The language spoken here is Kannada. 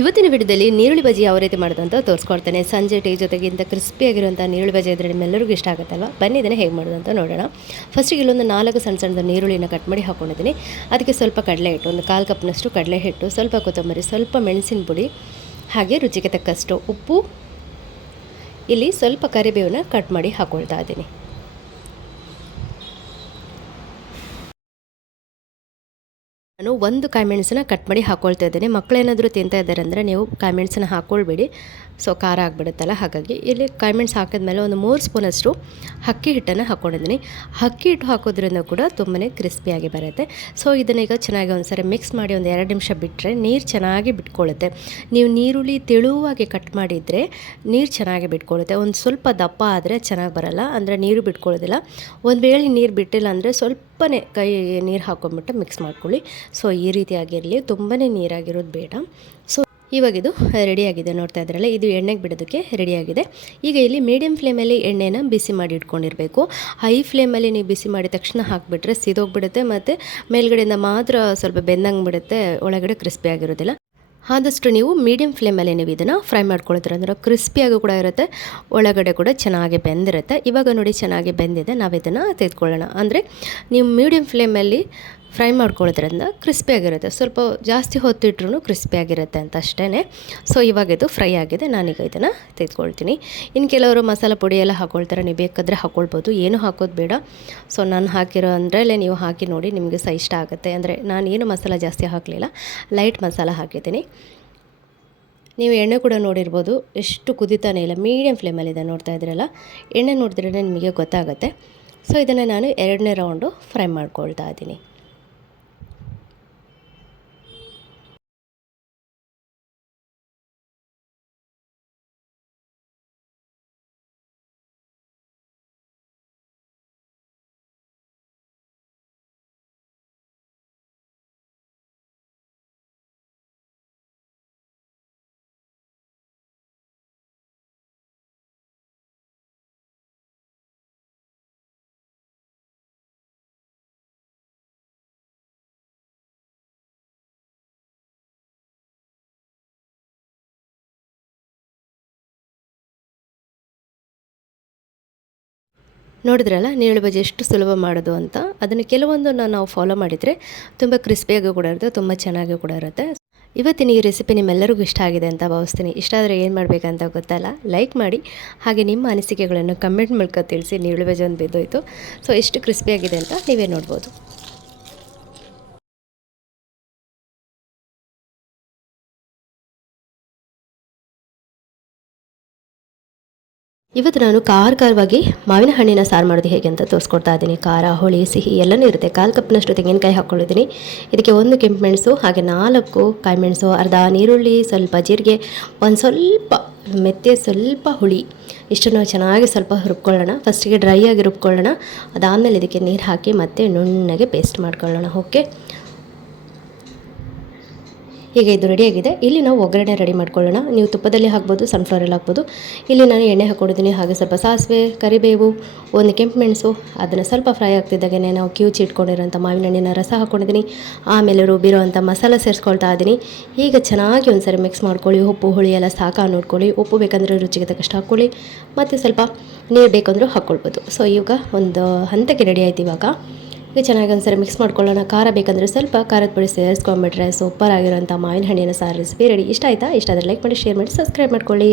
ಇವತ್ತಿನ ವಿಡಿಯೋದಲ್ಲಿ ನೀರುಳ್ಳಿ ಬಜ್ಜಿ ಯಾವ ರೀತಿ ಮಾಡೋದು ಅಂತ ತೋರಿಸ್ಕೊಡ್ತೇನೆ. ಸಂಜೆ ಟೀ ಜೊತೆಗೆ ಇಂಥ ಕ್ರಿಸ್ಪಿಯಾಗಿರುವಂಥ ನೀರುಳ್ಳಿ ಬಜ್ಜಿ ಇದ್ದರೆ ನಿಮ್ಮೆಲ್ಲರಿಗೂ ಇಷ್ಟ ಆಗುತ್ತಲ್ವ. ಬನ್ನಿ ಇದನ್ನು ಹೇಗೆ ಮಾಡೋದು ಅಂತ ನೋಡೋಣ. ಫಸ್ಟಿಗೆ ಇಲ್ಲೊಂದು 4 ಸಣ್ಣ ಸಣ್ಣದ ನೀರುಳ್ಳಿನ ಕಟ್ ಮಾಡಿ ಹಾಕ್ಕೊಂಡಿದ್ದೀನಿ. ಅದಕ್ಕೆ ಸ್ವಲ್ಪ ಕಡಲೆ ಹಿಟ್ಟು, ಒಂದು 1/4 ಕಪ್ನಷ್ಟು ಕಡಲೆ ಹಿಟ್ಟು, ಸ್ವಲ್ಪ ಕೊತ್ತಂಬರಿ, ಸ್ವಲ್ಪ ಮೆಣಸಿನ ಪುಡಿ, ಹಾಗೆ ರುಚಿಗೆ ತಕ್ಕಷ್ಟು ಉಪ್ಪು, ಇಲ್ಲಿ ಸ್ವಲ್ಪ ಕರಿಬೇವನ್ನ ಕಟ್ ಮಾಡಿ ಹಾಕ್ಕೊಳ್ತಾ ಇದ್ದೀನಿ. ನಾನು ಒಂದು ಕಾಯಿಮೆಣಸನ್ನ ಕಟ್ ಮಾಡಿ ಹಾಕ್ಕೊಳ್ತಾ ಇದ್ದೇನೆ. ಮಕ್ಕಳೇನಾದರೂ ತಿಂತಾ ಇದ್ದಾರೆ ಅಂದರೆ ನೀವು ಕಾಯಿಮೆಣಸನ್ನ ಹಾಕ್ಕೊಳ್ಬೇಡಿ, ಸೊ ಖಾರ ಆಗಿಬಿಡುತ್ತಲ್ಲ. ಹಾಗಾಗಿ ಇಲ್ಲಿ ಕಾಯಿಮೆಣಸು ಹಾಕಿದ್ಮೇಲೆ ಒಂದು 3 ಸ್ಪೂನಷ್ಟು ಅಕ್ಕಿ ಹಿಟ್ಟನ್ನು ಹಾಕ್ಕೊಂಡಿದ್ದೀನಿ. ಅಕ್ಕಿ ಹಿಟ್ಟು ಹಾಕೋದ್ರಿಂದ ಕೂಡ ತುಂಬಾ ಕ್ರಿಸ್ಪಿಯಾಗಿ ಬರುತ್ತೆ. ಸೊ ಇದನ್ನು ಈಗ ಚೆನ್ನಾಗಿ ಒಂದ್ಸರಿ ಮಿಕ್ಸ್ ಮಾಡಿ ಒಂದು 2 ನಿಮಿಷ ಬಿಟ್ಟರೆ ನೀರು ಚೆನ್ನಾಗಿ ಬಿಟ್ಕೊಳ್ಳುತ್ತೆ. ನೀವು ನೀರುಳ್ಳಿ ತೆಳುವಾಗಿ ಕಟ್ ಮಾಡಿದರೆ ನೀರು ಚೆನ್ನಾಗಿ ಬಿಟ್ಕೊಳ್ಳುತ್ತೆ. ಒಂದು ಸ್ವಲ್ಪ ದಪ್ಪ ಆದರೆ ಚೆನ್ನಾಗಿ ಬರಲ್ಲ, ಅಂದರೆ ನೀರು ಬಿಟ್ಕೊಳ್ಳೋದಿಲ್ಲ. ಒಂದು ವೇಳೆ ನೀರು ಬಿಟ್ಟಿಲ್ಲ ಅಂದರೆ ಸ್ವಲ್ಪನೇ ಕೈ ನೀರು ಹಾಕ್ಕೊಂಬಿಟ್ಟು ಮಿಕ್ಸ್ ಮಾಡ್ಕೊಳ್ಳಿ. ಸೊ ಈ ರೀತಿಯಾಗಿರಲಿ, ತುಂಬಾ ನೀರಾಗಿರೋದು ಬೇಡ. ಸೊ ಇವಾಗಿದು ರೆಡಿಯಾಗಿದೆ, ನೋಡ್ತಾ ಇದ್ರಲ್ಲ, ಇದು ಎಣ್ಣೆಗೆ ಬಿಡೋದಕ್ಕೆ ರೆಡಿಯಾಗಿದೆ. ಈಗ ಇಲ್ಲಿ ಮೀಡಿಯಮ್ ಫ್ಲೇಮಲ್ಲಿ ಎಣ್ಣೆನ ಬಿಸಿ ಮಾಡಿ ಇಟ್ಕೊಂಡಿರಬೇಕು. ಹೈ ಫ್ಲೇಮಲ್ಲಿ ನೀವು ಬಿಸಿ ಮಾಡಿದ ತಕ್ಷಣ ಹಾಕಿಬಿಟ್ರೆ ಸಿದೋಗ್ಬಿಡುತ್ತೆ, ಮತ್ತು ಮೇಲ್ಗಡೆಯಿಂದ ಮಾತ್ರ ಸ್ವಲ್ಪ ಬೆಂದಂಗೆ ಬಿಡುತ್ತೆ, ಒಳಗಡೆ ಕ್ರಿಸ್ಪಿ ಆಗಿರೋದಿಲ್ಲ. ಆದಷ್ಟು ನೀವು ಮೀಡಿಯಮ್ ಫ್ಲೇಮಲ್ಲಿ ನೀವು ಇದನ್ನು ಫ್ರೈ ಮಾಡ್ಕೊಳ್ತೀರ ಅಂದರೆ ಕ್ರಿಸ್ಪಿಯಾಗೂ ಕೂಡ ಇರುತ್ತೆ, ಒಳಗಡೆ ಕೂಡ ಚೆನ್ನಾಗಿ ಬೆಂದಿರುತ್ತೆ. ಇವಾಗ ನೋಡಿ ಚೆನ್ನಾಗಿ ಬೆಂದಿದೆ, ನಾವು ಇದನ್ನು ತೆಗೆದುಕೊಳ್ಳೋಣ. ಅಂದರೆ ನೀವು ಮೀಡಿಯಮ್ ಫ್ಲೇಮಲ್ಲಿ ಫ್ರೈ ಮಾಡ್ಕೊಳ್ಳೋದ್ರಿಂದ ಕ್ರಿಸ್ಪಿಯಾಗಿರುತ್ತೆ. ಸ್ವಲ್ಪ ಜಾಸ್ತಿ ಹೊತ್ತಿಟ್ರೂ ಕ್ರಿಸ್ಪಿಯಾಗಿರುತ್ತೆ ಅಂತ ಅಷ್ಟೇ. ಸೊ ಇವಾಗ ಇದು ಫ್ರೈ ಆಗಿದೆ, ನಾನೀಗ ಇದನ್ನು ತೆಗೆದುಕೊಳ್ತೀನಿ. ಇನ್ನು ಕೆಲವರು ಮಸಾಲೆ ಪುಡಿ ಎಲ್ಲ ಹಾಕ್ಕೊಳ್ತಾರೆ, ನೀವು ಬೇಕಾದರೆ ಹಾಕ್ಕೊಳ್ಬೋದು, ಏನೂ ಹಾಕೋದು ಬೇಡ. ಸೊ ನಾನು ಹಾಕಿರೋ ಅಂದ್ರಲ್ಲೇ ನೀವು ಹಾಕಿ ನೋಡಿ, ನಿಮಗೆ ಸಹ ಇಷ್ಟ ಆಗುತ್ತೆ. ಅಂದರೆ ನಾನು ಏನು ಮಸಾಲ ಜಾಸ್ತಿ ಹಾಕಲಿಲ್ಲ, ಲೈಟ್ ಮಸಾಲ ಹಾಕಿದ್ದೀನಿ. ನೀವು ಎಣ್ಣೆ ಕೂಡ ನೋಡಿರ್ಬೋದು, ಎಷ್ಟು ಕುದಿತಾನೆ ಇಲ್ಲ, ಮೀಡಿಯಮ್ ಫ್ಲೇಮಲ್ಲಿದೆ, ನೋಡ್ತಾ ಇದ್ರಲ್ಲ. ಎಣ್ಣೆ ನೋಡಿದ್ರೇ ನಿಮಗೆ ಗೊತ್ತಾಗುತ್ತೆ. ಸೊ ಇದನ್ನು ನಾನು 2ನೇ ರೌಂಡು ಫ್ರೈ ಮಾಡ್ಕೊಳ್ತಾ ಇದ್ದೀನಿ. ನೋಡಿದ್ರಲ್ಲ ನೀರುಳ್ಳಿ ಬಜ್ಜಿ ಎಷ್ಟು ಸುಲಭ ಮಾಡೋದು ಅಂತ. ಅದನ್ನು ಕೆಲವೊಂದನ್ನು ನಾವು ಫಾಲೋ ಮಾಡಿದರೆ ತುಂಬ ಕ್ರಿಸ್ಪಿಯಾಗಿ ಕೂಡ ಇರುತ್ತೆ, ತುಂಬ ಚೆನ್ನಾಗಿ ಕೂಡ ಇರುತ್ತೆ. ಇವತ್ತಿನ ಈ ರೆಸಿಪಿ ನಿಮ್ಮೆಲ್ಲರಿಗೂ ಇಷ್ಟ ಆಗಿದೆ ಅಂತ ಭಾವಿಸ್ತೀನಿ. ಇಷ್ಟ ಆದರೆ ಏನು ಮಾಡಬೇಕಂತ ಗೊತ್ತಲ್ಲ, ಲೈಕ್ ಮಾಡಿ, ಹಾಗೆ ನಿಮ್ಮ ಅನಿಸಿಕೆಗಳನ್ನು ಕಮೆಂಟ್ ಮೂಲಕ ತಿಳಿಸಿ. ನೀರುಳ್ಳಿ ಬಜ್ಜಿ ಒಂದು ಬಿದ್ದೋಯ್ತು, ಸೊ ಎಷ್ಟು ಕ್ರಿಸ್ಪಿಯಾಗಿದೆ ಅಂತ ನೀವೇ ನೋಡ್ಬೋದು. ಇವತ್ತು ನಾನು ಖಾರವಾಗಿ ಮಾವಿನ ಹಣ್ಣಿನ ಸಾರು ಮಾಡೋದು ಹೇಗೆ ಅಂತ ತೋರಿಸ್ಕೊಡ್ತಾ ಇದ್ದೀನಿ. ಖಾರ, ಹುಳಿ, ಸಿಹಿ ಎಲ್ಲನೂ ಇರುತ್ತೆ. 1/4 ಕಪ್ನಷ್ಟು ತೆಂಗಿನಕಾಯಿ ಹಾಕ್ಕೊಂಡಿದ್ದೀನಿ. ಇದಕ್ಕೆ 1 ಕೆಂಪು ಮೆಣಸು, ಹಾಗೆ 4 ಕಾಯಿಮೆಣಸು, ಅರ್ಧ ನೀರುಳ್ಳಿ, ಸ್ವಲ್ಪ ಜೀರಿಗೆ, ಒಂದು ಸ್ವಲ್ಪ ಮೆತ್ತೆ, ಸ್ವಲ್ಪ ಹುಳಿ, ಇಷ್ಟನ್ನು ಚೆನ್ನಾಗಿ ಸ್ವಲ್ಪ ರುಬ್ಕೊಳ್ಳೋಣ. ಫಸ್ಟಿಗೆ ಡ್ರೈ ಆಗಿ ರುಬ್ಕೊಳ್ಳೋಣ. ಅದಾದಮೇಲೆ ಇದಕ್ಕೆ ನೀರು ಹಾಕಿ ಮತ್ತೆ ನುಣ್ಣಗೆ ಪೇಸ್ಟ್ ಮಾಡ್ಕೊಳ್ಳೋಣ. ಓಕೆ, ಈಗ ಇದು ರೆಡಿಯಾಗಿದೆ. ಇಲ್ಲಿ ನಾವು ಒಗ್ಗರಣೆ ರೆಡಿ ಮಾಡ್ಕೊಳ್ಳೋಣ. ನೀವು ತುಪ್ಪದಲ್ಲಿ ಹಾಕ್ಬೋದು, ಸನ್ಫ್ಲವರಲ್ಲಿ ಹಾಕ್ಬೋದು. ಇಲ್ಲಿ ನಾನು ಎಣ್ಣೆ ಹಾಕ್ಕೊಂಡಿದ್ದೀನಿ, ಹಾಗೆ ಸ್ವಲ್ಪ ಸಾಸಿವೆ, ಕರಿಬೇವು, 1 ಕೆಂಪು ಮೆಣಸು, ಅದನ್ನು ಸ್ವಲ್ಪ ಫ್ರೈ ಆಗ್ತಿದ್ದಾಗೆ ನಾವು ಕಿವುಚಿ ಇಟ್ಕೊಂಡಿರೋಂಥ ಮಾವಿನ ಹಣ್ಣಿನ ರಸ ಹಾಕ್ಕೊಂಡಿದ್ದೀನಿ. ಆಮೇಲೆ ರುಬ್ಬಿರೋವಂಥ ಮಸಾಲ ಸೇರಿಸ್ಕೊಳ್ತಾ ಇದ್ದೀನಿ. ಈಗ ಚೆನ್ನಾಗಿ ಒಂದ್ಸರಿ ಮಿಕ್ಸ್ ಮಾಡ್ಕೊಳ್ಳಿ. ಉಪ್ಪು ಹುಳಿ ಎಲ್ಲ ಸಾಕ ನೋಡ್ಕೊಳ್ಳಿ. ಉಪ್ಪು ಬೇಕಂದರೆ ರುಚಿಗೆ ತಕ್ಕಷ್ಟು ಹಾಕ್ಕೊಳ್ಳಿ, ಮತ್ತು ಸ್ವಲ್ಪ ನೀರು ಬೇಕಂದ್ರೂ ಹಾಕ್ಕೊಳ್ಬೋದು. ಸೊ ಈಗ ಒಂದು ಹಂತಕ್ಕೆ ರೆಡಿ ಆಯ್ತು. ಇವಾಗ ಈಗ ಚೆನ್ನಾಗಿ ಒಂದ್ಸರಿ ಮಿಕ್ಸ್ ಮಾಡ್ಕೊಳ್ಳೋಣ. ಖಾರ ಬೇಕಂದರೆ ಸ್ವಲ್ಪ ಖಾರದ ಪುಡಿ ಸೇರಿಸ್ಕೊಂಡ್ಬಿಟ್ರೆ ಸೂಪರ್ ಆಗಿರೋಂಥ ಮಾವಿನ ಹಣ್ಣಿನ ಸಾರು ರೆಸಿಪಿ ರೆಡಿ. ಇಷ್ಟ ಆಯಿತಾ? ಇಷ್ಟ ಆದರೆ ಲೈಕ್ ಮಾಡಿ, ಶೇರ್ ಮಾಡಿ, ಸಬ್ಸ್ಕ್ರೈಬ್ ಮಾಡ್ಕೊಳ್ಳಿ.